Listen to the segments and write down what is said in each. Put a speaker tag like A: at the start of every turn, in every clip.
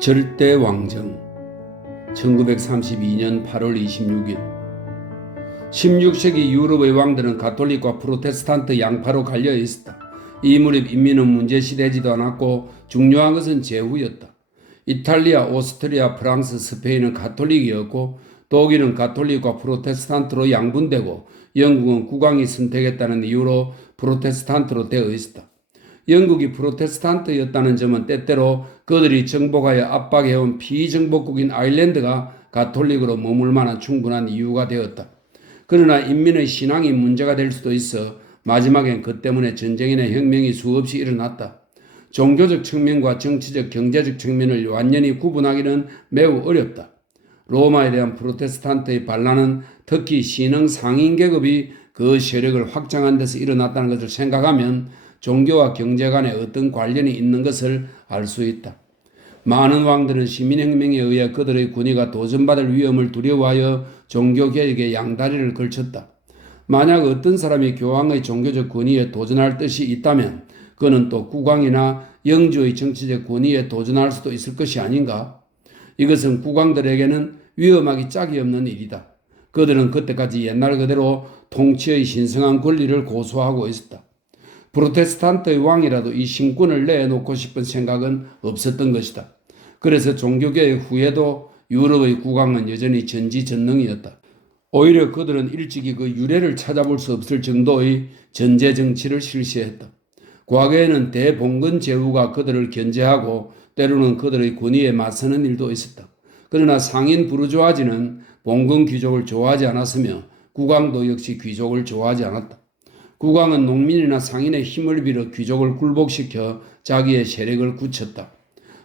A: 절대 왕정 1932년 8월 26일 16세기 유럽의 왕들은 가톨릭과 프로테스탄트 양파로 갈려 있었다. 이 무렵 인민은 문제시되지도 않았고 중요한 것은 제후였다. 이탈리아, 오스트리아, 프랑스, 스페인은 가톨릭이었고 독일은 가톨릭과 프로테스탄트로 양분되고 영국은 국왕이 선택했다는 이유로 프로테스탄트로 되어 있었다. 영국이 프로테스탄트였다는 점은 때때로 그들이 정복하여 압박해온 비정복국인 아일랜드가 가톨릭으로 머물 만한 충분한 이유가 되었다. 그러나 인민의 신앙이 문제가 될 수도 있어 마지막엔 그 때문에 전쟁이나 혁명이 수없이 일어났다. 종교적 측면과 정치적 경제적 측면을 완전히 구분하기는 매우 어렵다. 로마에 대한 프로테스탄트의 반란은 특히 신흥 상인 계급이 그 세력을 확장한 데서 일어났다는 것을 생각하면 종교와 경제 간에 어떤 관련이 있는 것을 알 수 있다. 많은 왕들은 시민혁명에 의해 그들의 군의가 도전받을 위험을 두려워하여 종교개혁에 양다리를 걸쳤다. 만약 어떤 사람이 교황의 종교적 권위에 도전할 뜻이 있다면 그는 또 국왕이나 영주의 정치적 권위에 도전할 수도 있을 것이 아닌가? 이것은 국왕들에게는 위험하기 짝이 없는 일이다. 그들은 그때까지 옛날 그대로 통치의 신성한 권리를 고수하고 있었다. 프로테스탄트의 왕이라도 이 신권을 내놓고 싶은 생각은 없었던 것이다. 그래서 종교개혁 후에도 유럽의 국왕은 여전히 전지전능이었다. 오히려 그들은 일찍이 그 유래를 찾아볼 수 없을 정도의 전제 정치를 실시했다. 과거에는 대봉건 제후가 그들을 견제하고 때로는 그들의 권위에 맞서는 일도 있었다. 그러나 상인 부르주아지는 봉건 귀족을 좋아하지 않았으며 국왕도 역시 귀족을 좋아하지 않았다. 국왕은 농민이나 상인의 힘을 빌어 귀족을 굴복시켜 자기의 세력을 굳혔다.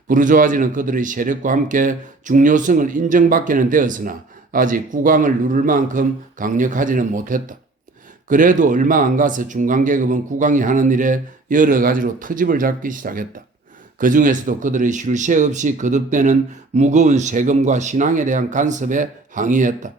A: 부르주아지는 그들의 세력과 함께 중요성을 인정받게는 되었으나 아직 국왕을 누를 만큼 강력하지는 못했다. 그래도 얼마 안 가서 중간계급은 국왕이 하는 일에 여러 가지로 트집을 잡기 시작했다. 그 중에서도 그들의 쉴 새 없이 거듭되는 무거운 세금과 신앙에 대한 간섭에 항의했다.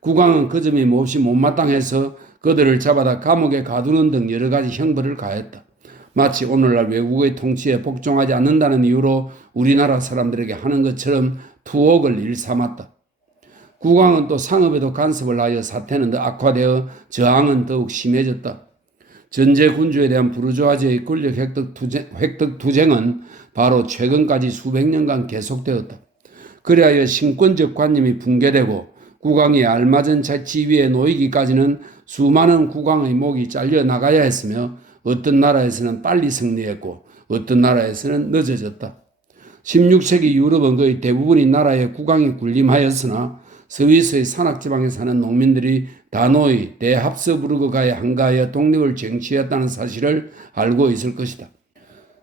A: 국왕은 그 점이 몹시 못마땅해서 그들을 잡아다 감옥에 가두는 등 여러 가지 형벌을 가했다. 마치 오늘날 외국의 통치에 복종하지 않는다는 이유로 우리나라 사람들에게 하는 것처럼 투옥을 일삼았다. 국왕은 또 상업에도 간섭을 하여 사태는 더 악화되어 저항은 더욱 심해졌다. 전제 군주에 대한 부르주아지의 권력 획득, 투쟁, 획득 투쟁은 바로 최근까지 수백 년간 계속되었다. 그리하여 신권적 관념이 붕괴되고 국왕이 알맞은 지위에 놓이기까지는 수많은 국왕의 목이 잘려 나가야 했으며 어떤 나라에서는 빨리 승리했고 어떤 나라에서는 늦어졌다. 16세기 유럽은 거의 대부분이 나라의 국왕이 군림하였으나 스위스의 산악지방에 사는 농민들이 다노이 대합스부르크가에 한가하여 독립을 쟁취했다는 사실을 알고 있을 것이다.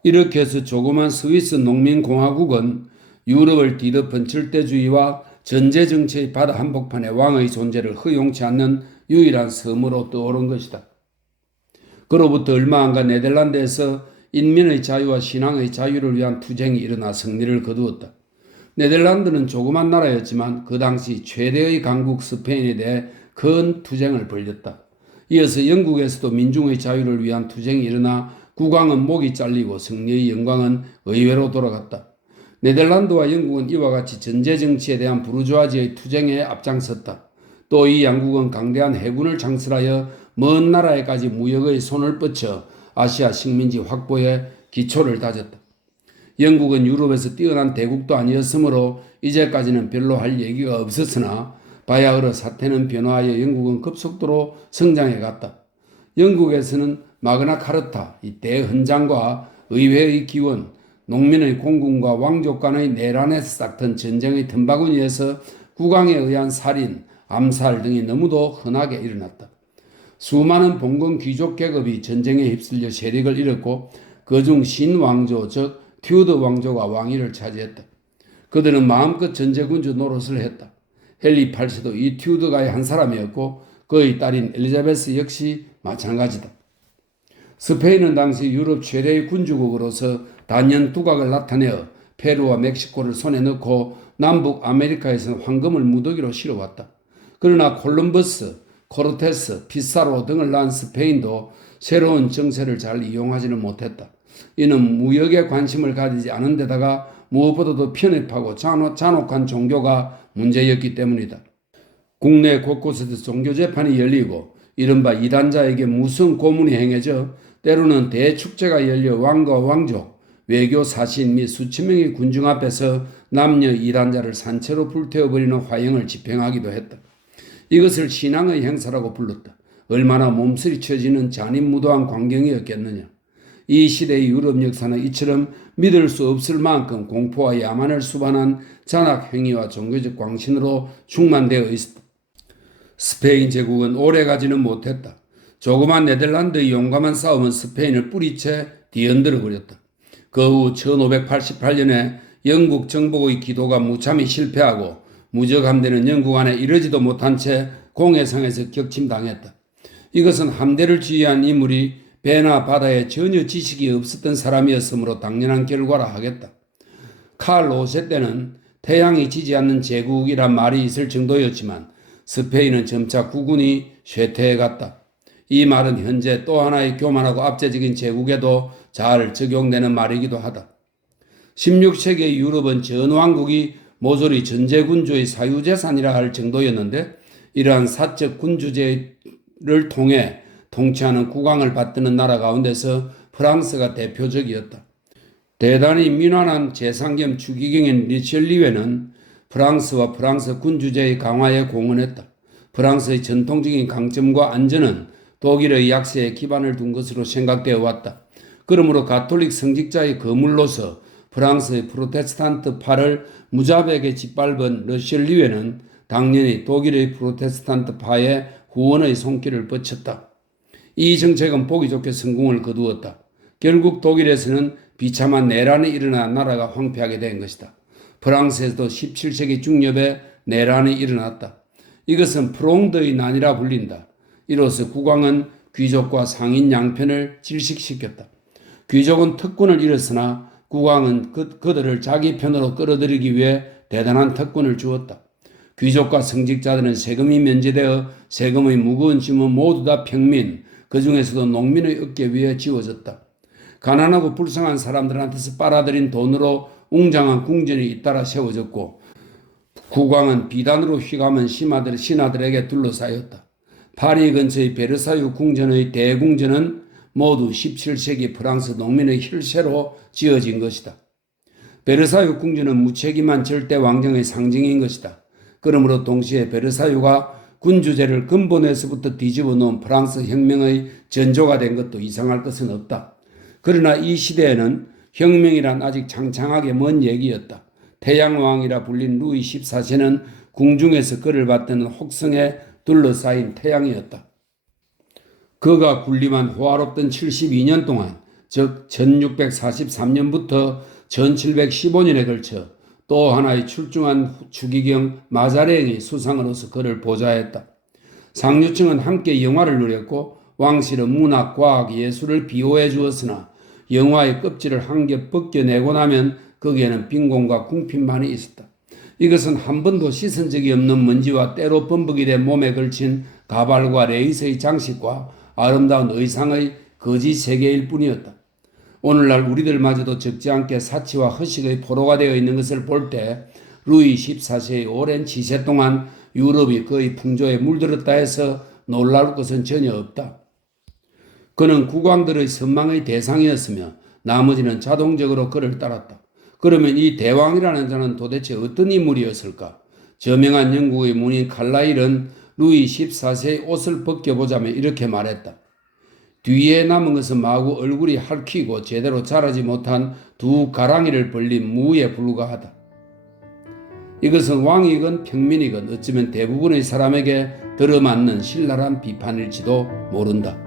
A: 이렇게 해서 조그만 스위스 농민공화국은 유럽을 뒤덮은 절대주의와 전제 정치의 바다 한복판에 왕의 존재를 허용치 않는 유일한 섬으로 떠오른 것이다. 그로부터 얼마 안가 네덜란드에서 인민의 자유와 신앙의 자유를 위한 투쟁이 일어나 승리를 거두었다. 네덜란드는 조그만 나라였지만 그 당시 최대의 강국 스페인에 대해 큰 투쟁을 벌였다. 이어서 영국에서도 민중의 자유를 위한 투쟁이 일어나 국왕은 목이 잘리고 승리의 영광은 의외로 돌아갔다. 네덜란드와 영국은 이와 같이 전제 정치에 대한 부르주아지의 투쟁에 앞장섰다. 또 이 양국은 강대한 해군을 창설하여 먼 나라에까지 무역의 손을 뻗쳐 아시아 식민지 확보에 기초를 다졌다. 영국은 유럽에서 뛰어난 대국도 아니었으므로 이제까지는 별로 할 얘기가 없었으나 바야흐로 사태는 변화하여 영국은 급속도로 성장해 갔다. 영국에서는 마그나 카르타, 이 대헌장과 의회의 기원, 농민의 공군과 왕족 간의 내란에서 싹튼 전쟁의 틈바구니에서 국왕에 의한 살인, 암살 등이 너무도 흔하게 일어났다. 수많은 봉건 귀족 계급이 전쟁에 휩쓸려 세력을 잃었고 그중 신왕조 즉 튜더 왕조가 왕위를 차지했다. 그들은 마음껏 전제군주 노릇을 했다. 헨리 8세도 이 튜더가의 한 사람이었고 그의 딸인 엘리자베스 역시 마찬가지다. 스페인은 당시 유럽 최대의 군주국으로서 단연 두각을 나타내어 페루와 멕시코를 손에 넣고 남북 아메리카에서는 황금을 무더기로 실어왔다. 그러나 콜럼버스, 코르테스, 피사로 등을 낳은 스페인도 새로운 정세를 잘 이용하지는 못했다. 이는 무역에 관심을 가지지 않은 데다가 무엇보다도 편협하고 잔혹, 잔혹한 종교가 문제였기 때문이다. 국내 곳곳에서 종교 재판이 열리고 이른바 이단자에게 무슨 고문이 행해져 때로는 대축제가 열려 왕과 왕족, 외교 사신 및 수천 명의 군중 앞에서 남녀 이단자를 산채로 불태워버리는 화형을 집행하기도 했다. 이것을 신앙의 행사라고 불렀다. 얼마나 몸서리 쳐지는 잔인무도한 광경이었겠느냐. 이 시대의 유럽 역사는 이처럼 믿을 수 없을 만큼 공포와 야만을 수반한 잔악 행위와 종교적 광신으로 충만되어 있었다. 스페인 제국은 오래 가지는 못했다. 조그만 네덜란드의 용감한 싸움은 스페인을 뿌리채 뒤흔들어 버렸다. 그 후 1588년에 영국 정복의 기도가 무참히 실패하고 무적함대는 영국 안에 이르지도 못한 채 공해상에서 격침당했다. 이것은 함대를 지휘한 인물이 배나 바다에 전혀 지식이 없었던 사람이었으므로 당연한 결과라 하겠다. 칼 5세 때는 태양이 지지 않는 제국이란 말이 있을 정도였지만 스페인은 점차 국군이 쇠퇴해 갔다. 이 말은 현재 또 하나의 교만하고 압제적인 제국에도 잘 적용되는 말이기도 하다. 16세기의 유럽은 전 왕국이 모조리 전제군주의 사유재산이라 할 정도였는데 이러한 사적 군주제를 통해 통치하는 국왕을 받드는 나라 가운데서 프랑스가 대표적이었다. 대단히 민환한 재상겸 추기경인 리첼리웨는 프랑스와 프랑스 군주제의 강화에 공헌했다. 프랑스의 전통적인 강점과 안전은 독일의 약세에 기반을 둔 것으로 생각되어 왔다. 그러므로 가톨릭 성직자의 거물로서 프랑스의 프로테스탄트 파를 무자백에 짓밟은 러시엘리웨는 당연히 독일의 프로테스탄트 파의 후원의 손길을 뻗쳤다. 이 정책은 보기 좋게 성공을 거두었다. 결국 독일에서는 비참한 내란이 일어나 나라가 황폐하게 된 것이다. 프랑스에서도 17세기 중엽에 내란이 일어났다. 이것은 프롱드의 난이라 불린다. 이로써 국왕은 귀족과 상인 양편을 질식시켰다. 귀족은 특권을 잃었으나 국왕은 그, 그들을 자기 편으로 끌어들이기 위해 대단한 특권을 주었다. 귀족과 성직자들은 세금이 면제되어 세금의 무거운 짐은 모두 다 평민, 그 중에서도 농민의 어깨 위에 지워졌다. 가난하고 불쌍한 사람들한테서 빨아들인 돈으로 웅장한 궁전이 잇따라 세워졌고 국왕은 비단으로 휘감은 신하들, 신하들에게 둘러싸였다. 파리 근처의 베르사유 궁전의 대궁전은 모두 17세기 프랑스 농민의 혈세로 지어진 것이다. 베르사유 궁전은 무책임한 절대 왕정의 상징인 것이다. 그러므로 동시에 베르사유가 군주제를 근본에서부터 뒤집어 놓은 프랑스 혁명의 전조가 된 것도 이상할 것은 없다. 그러나 이 시대에는 혁명이란 아직 창창하게 먼 얘기였다. 태양왕이라 불린 루이 14세는 궁중에서 그를 받드는 혹성에 둘러싸인 태양이었다. 그가 군림한 호화롭던 72년 동안, 즉 1643년부터 1715년에 걸쳐 또 하나의 출중한 추기경 마자랭이 수상으로서 그를 보좌했다. 상류층은 함께 영화를 누렸고 왕실은 문학, 과학, 예술을 비호해 주었으나 영화의 껍질을 한겹 벗겨내고 나면 거기에는 빈곤과 궁핍만이 있었다. 이것은 한 번도 씻은 적이 없는 먼지와 때로 범벅이 된 몸에 걸친 가발과 레이스의 장식과 아름다운 의상의 거짓 세계일 뿐이었다. 오늘날 우리들마저도 적지 않게 사치와 허식의 포로가 되어 있는 것을 볼 때 루이 14세의 오랜 지세 동안 유럽이 거의 풍조에 물들었다 해서 놀라울 것은 전혀 없다. 그는 국왕들의 선망의 대상이었으며 나머지는 자동적으로 그를 따랐다. 그러면 이 대왕이라는 자는 도대체 어떤 인물이었을까? 저명한 영국의 문인 칼라일은 루이 14세의 옷을 벗겨보자며 이렇게 말했다. 뒤에 남은 것은 마구 얼굴이 핥히고 제대로 자라지 못한 두 가랑이를 벌린 무에 불과하다. 이것은 왕이건 평민이건 어쩌면 대부분의 사람에게 들어맞는 신랄한 비판일지도 모른다.